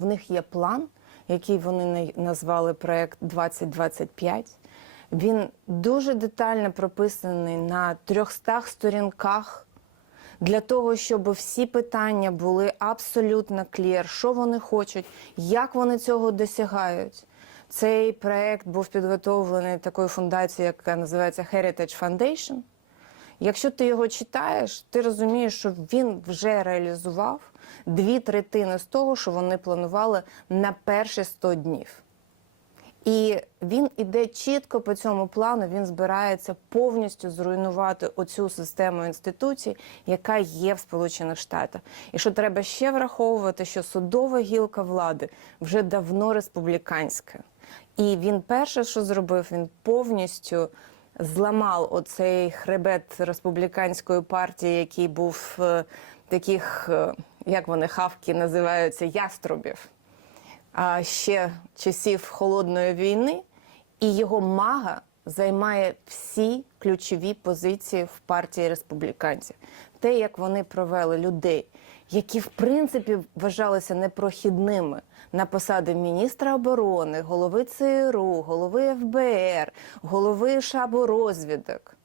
В них є план, який вони назвали проект 2025. Він дуже детально прописаний на 300 сторінках для того, щоб всі питання були абсолютно клір, що вони хочуть, як вони цього досягають. Цей проект був підготовлений такою фундацією, яка називається Heritage Foundation. Якщо ти його читаєш, ти розумієш, що він вже реалізував дві третини з того, що вони планували на перші 100 днів. І він іде чітко по цьому плану. Він збирається повністю зруйнувати оцю систему інституцій, яка є в Сполучених Штатах. І що треба ще враховувати, що судова гілка влади вже давно республіканська. І він перше, що зробив, він повністю зламав оцей хребет республіканської партії, який був е, таких, е, як вони хавки називаються, яструбів а, ще часів холодної війни, і його мага займає всі ключові позиції в партії республіканців. Те, як вони провели людей, які в принципі вважалися непрохідними на посади міністра оборони, голови ЦРУ, голови ФБР, голови Шабу розвідок.